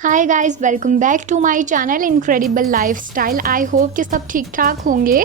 Hi guys, welcome back to my channel incredible lifestyle. I hope कि सब ठीक ठाक होंगे।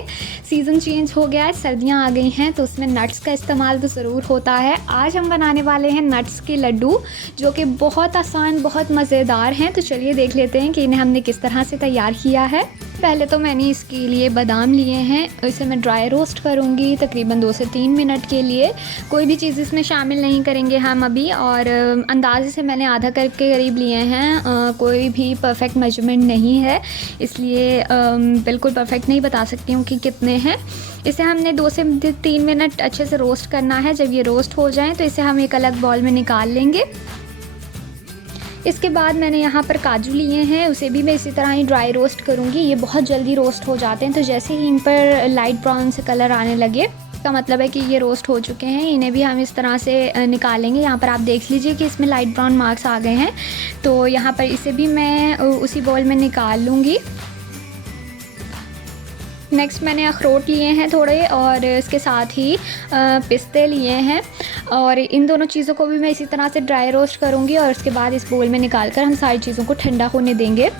सीज़न चेंज हो गया है, सर्दियां आ गई हैं, तो उसमें नट्स का इस्तेमाल तो ज़रूर होता है। आज हम बनाने वाले हैं नट्स के लड्डू, जो कि बहुत आसान, बहुत मज़ेदार हैं। तो चलिए देख लेते हैं कि इन्हें हमने किस तरह से तैयार किया है। पहले तो मैंने इसके लिए बादाम लिए हैं, इसे मैं ड्राई रोस्ट करूँगी तकरीबन 2 से 3 मिनट के लिए। कोई भी चीज़ इसमें शामिल नहीं करेंगे हम अभी। और अंदाज़े से मैंने आधा कप के करीब लिए हैं। कोई भी परफेक्ट मेजरमेंट नहीं है, इसलिए बिल्कुल परफेक्ट नहीं बता सकती हूँ कि कितने हैं। इसे हमने 2 से 3 मिनट अच्छे से रोस्ट करना है। जब ये रोस्ट हो जाएँ तो इसे हम एक अलग बाउल में निकाल लेंगे। इसके बाद मैंने यहाँ पर काजू लिए हैं, उसे भी मैं इसी तरह ही ड्राई रोस्ट करूँगी। ये बहुत जल्दी रोस्ट हो जाते हैं, तो जैसे ही इन पर लाइट ब्राउन से कलर आने लगे का मतलब है कि ये रोस्ट हो चुके हैं। इन्हें भी हम इस तरह से निकालेंगे। यहाँ पर आप देख लीजिए कि इसमें लाइट ब्राउन मार्क्स आ गए हैं, तो यहाँ पर इसे भी मैं उसी बाउल में निकाल लूँगी। नेक्स्ट मैंने अखरोट लिए हैं थोड़े, और इसके साथ ही पिस्ते लिए हैं, और इन दोनों चीज़ों को भी मैं इसी तरह से ड्राई रोस्ट करूँगी। और उसके बाद इस बोल में निकाल कर हम सारी चीज़ों को ठंडा होने देंगे।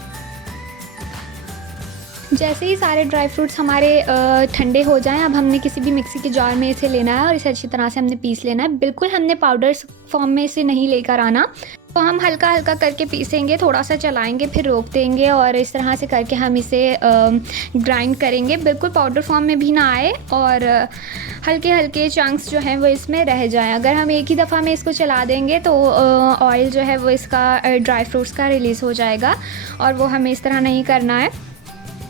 जैसे ही सारे ड्राई फ्रूट्स हमारे ठंडे हो जाएं, अब हमने किसी भी मिक्सी के जार में इसे लेना है और इसे अच्छी तरह से हमने पीस लेना है। बिल्कुल हमने पाउडर फॉर्म में इसे नहीं लेकर आना। तो हम हल्का हल्का करके पीसेंगे, थोड़ा सा चलाएंगे, फिर रोक देंगे, और इस तरह से करके हम इसे ग्राइंड करेंगे। बिल्कुल पाउडर फॉर्म में भी ना आए, और हल्के हल्के चंक्स जो हैं वो इसमें रह जाएं। अगर हम एक ही दफ़ा में इसको चला देंगे तो ऑयल जो है वो इसका ड्राई फ्रूट्स का रिलीज़ हो जाएगा, और वो हमें इस तरह नहीं करना है।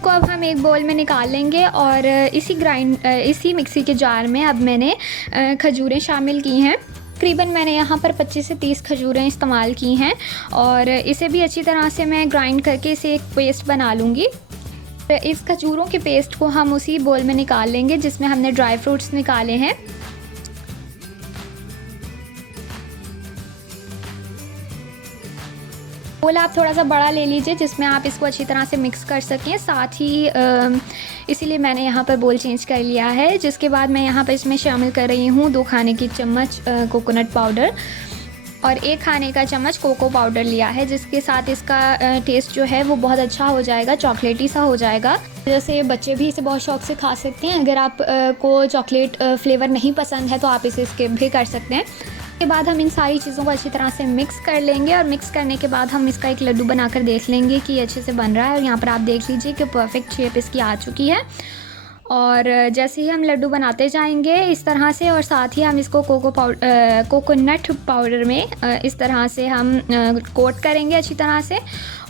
को अब हम एक बोल में निकाल लेंगे, और इसी मिक्सी के जार में अब मैंने खजूरें शामिल की हैं। तकरीबन मैंने यहाँ पर 25 से 30 खजूरें इस्तेमाल की हैं, और इसे भी अच्छी तरह से मैं ग्राइंड करके इसे एक पेस्ट बना लूँगी। इस खजूरों के पेस्ट को हम उसी बोल में निकाल लेंगे जिसमें हमने ड्राई फ्रूट्स निकाले हैं। बोल आप थोड़ा सा बड़ा ले लीजिए जिसमें आप इसको अच्छी तरह से मिक्स कर सकें। साथ ही इसीलिए मैंने यहाँ पर बोल चेंज कर लिया है। जिसके बाद मैं यहाँ पर इसमें शामिल कर रही हूँ 2 खाने की चम्मच कोकोनट पाउडर और 1 खाने का चम्मच कोको पाउडर लिया है, जिसके साथ इसका टेस्ट जो है वो बहुत अच्छा हो जाएगा, चॉकलेटी सा हो जाएगा। जैसे बच्चे भी इसे बहुत शौक से खा सकते हैं। अगर आप को चॉकलेट फ्लेवर नहीं पसंद है तो आप इसे स्किप भी कर सकते हैं। के बाद हम इन सारी चीज़ों को अच्छी तरह से मिक्स कर लेंगे, और मिक्स करने के बाद हम इसका एक लड्डू बनाकर देख लेंगे कि अच्छे से बन रहा है। और यहाँ पर आप देख लीजिए कि परफेक्ट शेप इसकी आ चुकी है। और जैसे ही हम लड्डू बनाते जाएंगे इस तरह से, और साथ ही हम इसको कोकोनट पाउडर में इस तरह से हम कोट करेंगे अच्छी तरह से,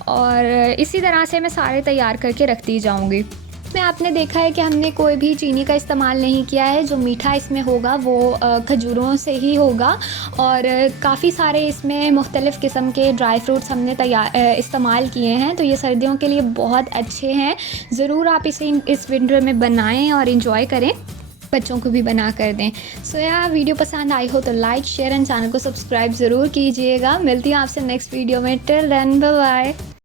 और इसी तरह से मैं सारे तैयार करके रखती जाऊँगी। इसमें आपने देखा है कि हमने कोई भी चीनी का इस्तेमाल नहीं किया है। जो मीठा इसमें होगा वो खजूरों से ही होगा, और काफ़ी सारे इसमें मुख्तलिफ़ किस्म के ड्राई फ्रूट्स हमने इस्तेमाल किए हैं। तो ये सर्दियों के लिए बहुत अच्छे हैं। ज़रूर आप इसे इस विंटर में बनाएं और इन्जॉय करें, बच्चों को भी बना कर दें। सो यार, वीडियो पसंद आई हो तो लाइक, शेयर एंड चैनल को सब्सक्राइब ज़रूर कीजिएगा। मिलती हूँ आपसे नेक्स्ट वीडियो में। Till then, bye bye.